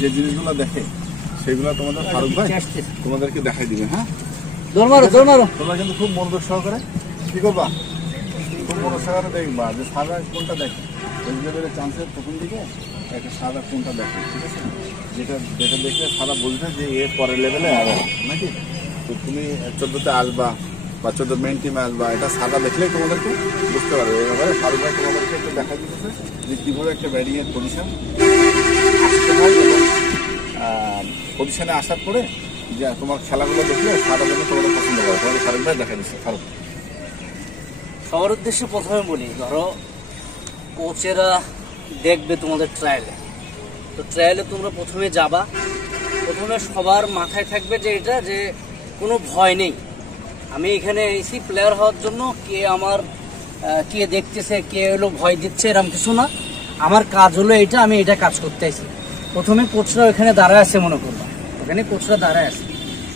যে জিনিসগুলো দেখে সেগুলো তোমাদের ফারুক ভাই তোমাদেরকে দেখাই দিবে। হ্যাঁ, তোমরা কিন্তু খুব মনোযোগ সহকারে কি করবা, খুব মনোযোগ সহকারে দেখবা যে সাদা কোনটা দেখে। ভেজিটেবলের চান্সের প্রথম দিকে একটা সাদা কোনটা দেখে, ঠিক আছে? যেটা দেখলে সাদা বুঝবে যে এর পরের লেভেলে আসবে নাকি। তো তুমি 14তে আসবা বা 14 মেইন টিমে আসবা, এটা সাদা দেখলেই তোমাদেরকে বুঝতে পারবে। এইভাবে ফারুক ভাই তোমাদেরকে একটু দেখা দিতেছে যে কীভাবে একটা ব্যাটিংয়ের পজিশন আসতে হয় এবং পজিশনে আসার পরে যে তোমার খেলাগুলো দেখলে সাদা দেখে তোমাদের পছন্দ করে। তোমাদের ফারুক ভাই দেখা দিচ্ছে। ফারুক সবার উদ্দেশ্যে প্রথমে বলি, ধরো কোচেরা দেখবে তোমাদের ট্রায়ালে, তো ট্রায়ালে তোমরা প্রথমে যাবা, প্রথমে সবার মাথায় থাকবে যে এটা যে কোনো ভয় নেই, আমি এখানে এসি প্লেয়ার হওয়ার জন্য, কে আমার কে দেখতেছে কে হলো ভয় দিচ্ছে এরকম কিছু না, আমার কাজ হলো এইটা, আমি এটা কাজ করতে আছি। প্রথমে কোচরা ওখানে দাঁড়ায় আছে, মনে করলাম ওখানে কোচরা দাঁড়ায় আছে,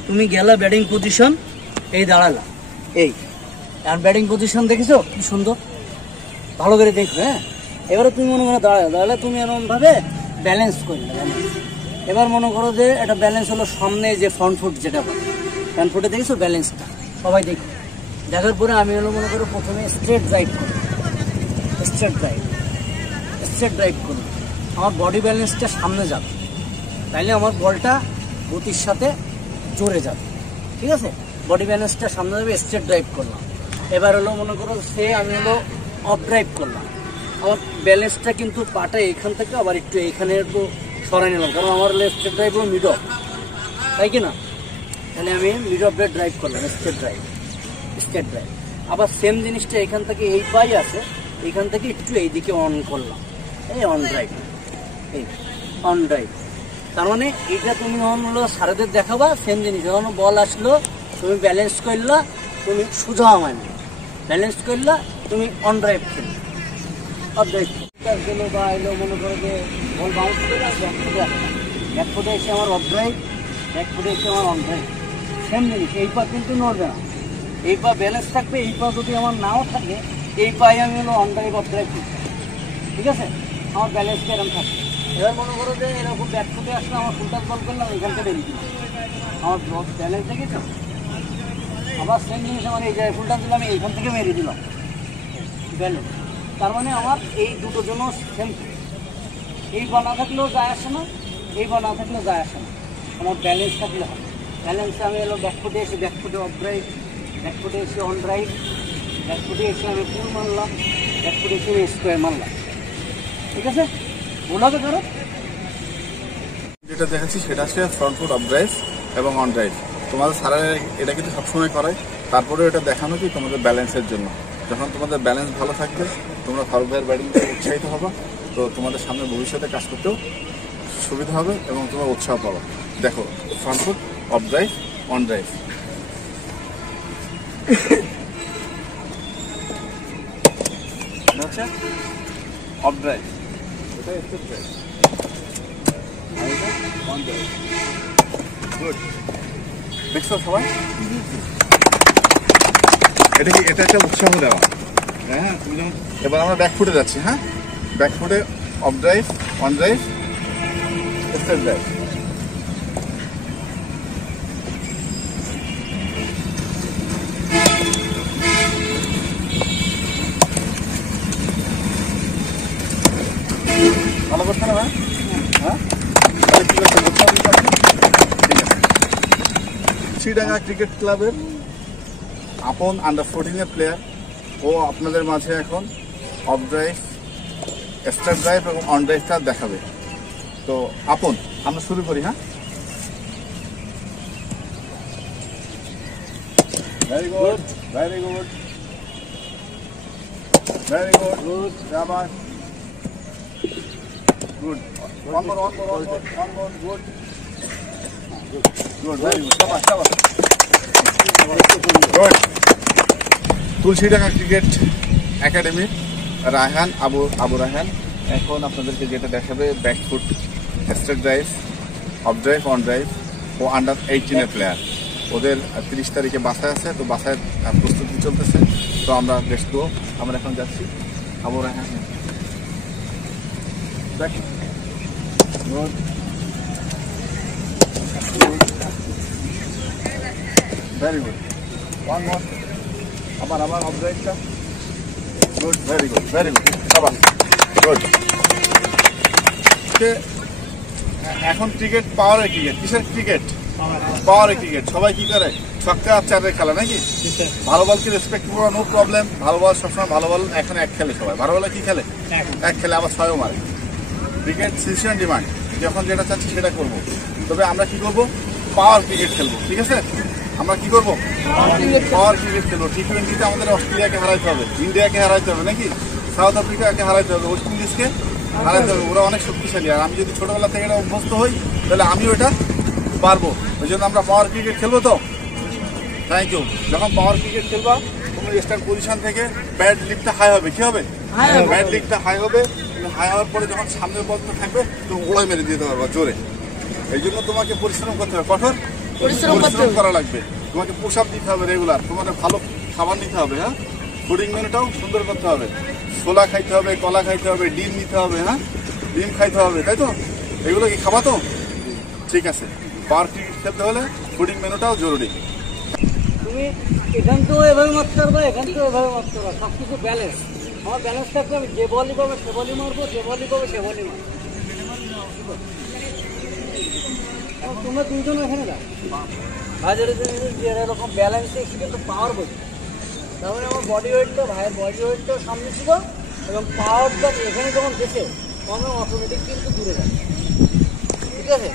তুমি গেলা ব্যাটিং পজিশন, এই দাঁড়ালা, এই আর ব্যাটিং পজিশন দেখেছো কি সুন্দর, ভালো করে দেখবে। হ্যাঁ, এবারে তুমি মনে করো দাঁড়ালে তুমি এরকমভাবে ব্যালেন্স করলে, এবার মনে করো যে এটা ব্যালেন্স হলো সামনে যে ফ্রন্ট ফুট যেটা বলে, ফ্রন্ট ফুটে দেখেছো ব্যালেন্সটা, সবাই দেখো। দেখার পরে আমি হলো মনে করো প্রথমে স্ট্রেট ড্রাইভ করবো, স্ট্রেট ড্রাইভ করবো, আমার বডি ব্যালেন্সটা সামনে যাবে, তাইলে আমার বলটা গতির সাথে জোরে যাবে, ঠিক আছে? বডি ব্যালেন্সটা সামনে যাবে, স্ট্রেট ড্রাইভ করলাম। এবার হলো মনে করো আমি হলো অফ ড্রাইভ করলাম, আমার ব্যালেন্সটা কিন্তু পাটা এখান থেকে আবার একটু এইখানে একটু সরাই নিলাম, কারণ আমার স্ট্রেট ড্রাইভ হলো মিড অফ, তাই কি না? তাহলে আমি মিড অফ ড্রাইভ করলাম, স্ট্রেট ড্রাইভ। আবার সেম জিনিসটা এখান থেকে এই পাই আছে, এখান থেকে একটু এইদিকে অন করলাম, এই অন ড্রাইভ, এই অন ড্রাইভ। তার মানে এইটা তুমি অন হলো সারেদের দেখাবা, সেম জিনিস, যখন বল আসলো তুমি ব্যালেন্স করলা, তুমি সোজা মানে ব্যালেন্স করলা, তুমি অন ড্রাইভ খেললে, অফ ড্রাইভ গেলো বা এলো, মনে করো যে বল বাউন্স করে ব্যাক ফুটে এসে আমার অফ ড্রাইভ, ব্যাক ফুটে এসে আমার অন ড্রাইভ, সেম জিনিস। এই পা কিন্তু নড়বে না, এই পা ব্যালেন্স থাকবে, এই পা যদি আমার নাও থাকে, এই পায়ে আমি হলো অন ড্রাইভ অফ ড্রাইভ করতে, ঠিক আছে? আমার ব্যালেন্সটা এরকম থাকবে। এবার মনে করো যে এরকম ব্যাক ফুটে আসলে আমার ফুলটাস বল করলাম, এখান থেকে বেরিয়ে দিলাম, আমার ব্যালেন্স দেখেছ? আবার সেম জিনিস আমার এই জায়গায় ফুলটাস দিলাম, আমি এইখান থেকে মেরে দিলাম, ব্যালেন্স। তার মানে আমার এই দুটোর জন্য সেম, এই বা না থাকলেও যায় আসে না, এই বা না থাকলেও যায় আসে না, আমার ব্যালেন্স থাকলে হয়। ব্যালেন্সে আমি এলো ব্যাক ফুটে এসে ব্যাক ফুটে অফ ড্রাইভ, ব্যাক ফুটে এসে অন ড্রাইভ, ব্যাক ফুটে এসে আমি ফুল মারলাম, ব্যাক ফুটে এসে স্কোয়ার মারলাম, ঠিক আছে? বলাবে কারো যেটা দেখাচ্ছি সেটা হচ্ছে ফ্রন্ট ফুট অফ ড্রাইভ এবং অন ড্রাইভ। তোমাদের সারা এটা কিন্তু সবসময় করায়, তারপরে এটা দেখানো কি তোমাদের ব্যালেন্সের জন্য। যখন তোমাদের ব্যালেন্স ভালো থাকবে, তোমরা ফারুক ভাইয়ের ব্যাটিংটা উৎসাহিত হবে, তো তোমাদের সামনে ভবিষ্যতে কাজ করতেও সুবিধা হবে এবং তোমরা উৎসাহ পাবে। দেখো, front foot of drive, on drive, হচ্ছে অফ ড্রাইভ, এটা স্টেপ ড্রাইভ, আর এটা অন ড্রাইভ। গুড, দেখছো সবাই? এটা কি, এটা একটা উৎসাহ দেওয়া। হ্যাঁ, তুমি যেমন এবার আমরা ব্যাক ফুটে যাচ্ছি। হ্যাঁ, ব্যাক ফুটে of drive, on drive, step drive. ভালো করতে না? হ্যাঁ, ঠিক আছে। শ্রীডাঙ্গা ক্রিকেট ক্লাবের আপন আন্ডার-14 প্লেয়ার, ও আপনাদের মাঝে এখন অফ ড্রাইভ, স্টেপ ড্রাইভ এবং অন ড্রাইভটা দেখাবে। তো আপন, আমরা শুরু করি। হ্যাঁ, very good, very good, very good, good, শাবাশ, good, one more, good, good, very good, শাবাশ, শাবাশ, গুড। তুলসীডাঙ্গা ক্রিকেট একাডেমির রায়হান, আবু রায়হান এখন আপনাদেরকে যেটা দেখাবে back foot, straight drive, off drive, on drive. ও আন্ডার-18 প্লেয়ার, ওদের 30 তারিখে বাসায় আছে, তো বাসায় প্রস্তুতি চলতেছে। তো আমরা দেখবো, আমরা এখন যাচ্ছি। Abu Raihan, back Good. Very good. One more. আমার অবজেক্টটা। Good, very good, very good. আবার গুড। এখন ক্রিকেট পাওয়ারের ক্রিকেট, কিসের ক্রিকেট? পাওয়ারের ক্রিকেট। সবাই কি করে? ছক্কা আর চারের খেলা নাকি? ভালো বলকে রেসপেক্ট করা নো প্রবলেম। ভালো বল সবসময় ভালো বল। এখন এক খেলে সবাই। ভালো বলে কি খেলে? এক খেলে, আবার ছয়ও মারে। ক্রিকেট সিচুয়েশন ডিমান্ড, যখন যেটা চাচ্ছি সেটা করবো। তবে আমরা কি করবো? পাওয়ার ক্রিকেট খেলবো, ঠিক আছে? আমরা কি করবো? পাওয়ার ক্রিকেট খেলবো। টি-20তে আমাদের অস্ট্রেলিয়াকে হারাইতে হবে, ইন্ডিয়াকে হারাইতে হবে নাকি, সাউথ আফ্রিকাকে হারাইতে হবে, ওয়েস্ট ইন্ডিজকে হারাইতে হবে। ওরা অনেক শক্তিশালী, আর আমি যদি ছোটবেলা থেকে এটা অভ্যস্ত হই তাহলে আমিও এটা পারবো। ওই জন্য আমরা পাওয়ার ক্রিকেট খেলবো তো। Thank you. যখন পাওয়ার ক্রিকেট খেলবা তুমি স্টার্ট পজিশন থেকে ব্যাট লিফটটা হাই হবে। কি হবে? ব্যাট লিফটটা হাই হবে। হাই হওয়ার পরে যখন সামনের বলটা থাকবে তুমি গোড়ায় মেরে দিতে পারবা জোরে। এই জন্য তোমাকে পরিশ্রম করতে হবে, কঠোর পরিশ্রম করা লাগবে। তোমাকে পুশ আপ দিতে হবে রেগুলার, তোমাকে ভালো খাবার নিতে হবে। হ্যাঁ, ফুডিং মেনুটাও সুন্দর করতে হবে। ছোলা খাইতে হবে, কলা খাইতে হবে, ডিম নিতে হবে। হ্যাঁ, ডিম খাইতে হবে, তাই তো? এগুলো কি খাবা তো? ঠিক আছে। পাওয়ার ক্রিকেট খেলতে হলে ফুডিং মেনুটাও জরুরি। তুমি এখান তো এভাবে মারতে পারবে, এখান তো এভাবে মারতে পারবে, সব কিছু ব্যালেন্স। আমার ব্যালেন্স থাকলে আমি যে বলই পাবে সে বলই মারবো, যে বলই পাবে সে বলই মারবো। তোমরা দুজন এখানে দাও ভাইদের এরকম ব্যালেন্সে কিন্তু পাওয়ার বলছি। তারপরে আমার বডি ওয়েটটা, ভাইয়ের বডি ওয়েটটা সামনে ছিল এবং পাওয়ারটা এখানে যখন দেখে তখন অটোমেটিক কিন্তু দূরে যায়। ঠিক আছে,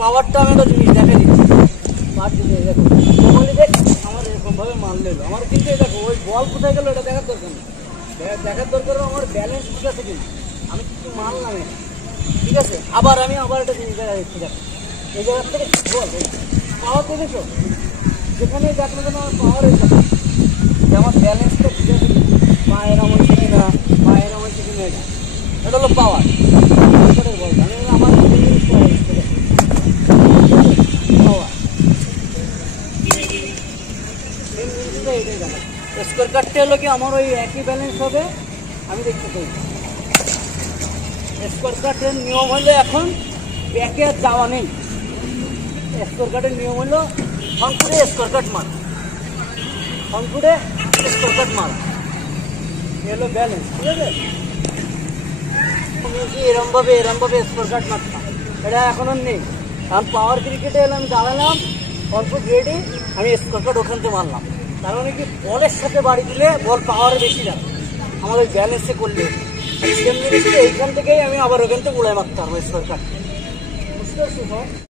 পাওয়ারটা আমি একটা জিনিস দেখে দিচ্ছি। পাওয়ার দিতে দেখো বলি দেখ আমার এরকমভাবে মারলে আমার কিন্তু দেখো ওই বল কোথায় গেলো এটা দেখার দরকার নেই। দেখার দরকার আমার ব্যালেন্স ঠিক আছে কিন্তু আমি কিছু মারলাম এটা। ঠিক আছে, আবার একটা জিনিস দেখা দিচ্ছি। দেখো এই জায়গার থেকে বল পাওয়ার দেখেছো, যেখানে দেখলো যেন আমার পাওয়ার এসে যে আমার ব্যালেন্সটা ঠিক আছে, পায়ের হয়েছে কিনা, পায়ের হয়েছে কিনা, এটা হলো পাওয়ার। বল আমি আমার স্কোর কার্ডটা হলো কি আমার ওই একই ব্যালেন্স হবে। আমি দেখতে চাই স্কোর কার্ডের নিয়ম হলো এখন ব্যাকে যাওয়া নেই। স্কোর কার্ডের নিয়ম হলো ফ্রন্টফুটে স্কোর কার্ড মার, ফ্রন্টফুটে স্কোর কার্ড মার, এ হলো ব্যালেন্স। ঠিক আছে, এরমভাবে স্কোর কার্ড মারতাম, এটা এখন আর নেই। কারণ পাওয়ার ক্রিকেটে এলো আমি দাঁড়ালাম ফ্রন্টফুট রেডি, আমি স্কোর কার্ড ওখান থেকে মারলাম। তার মানে কি বলের সাথে বাড়ি দিলে বল পাওয়ারে বেশি যাবে, আমাদের ব্যালেন্সে করলে এইখান থেকেই আমি আবার ওখান থেকে উড়াই মারতে পারবো স্কোর কার্ড। বুঝতে পারছি?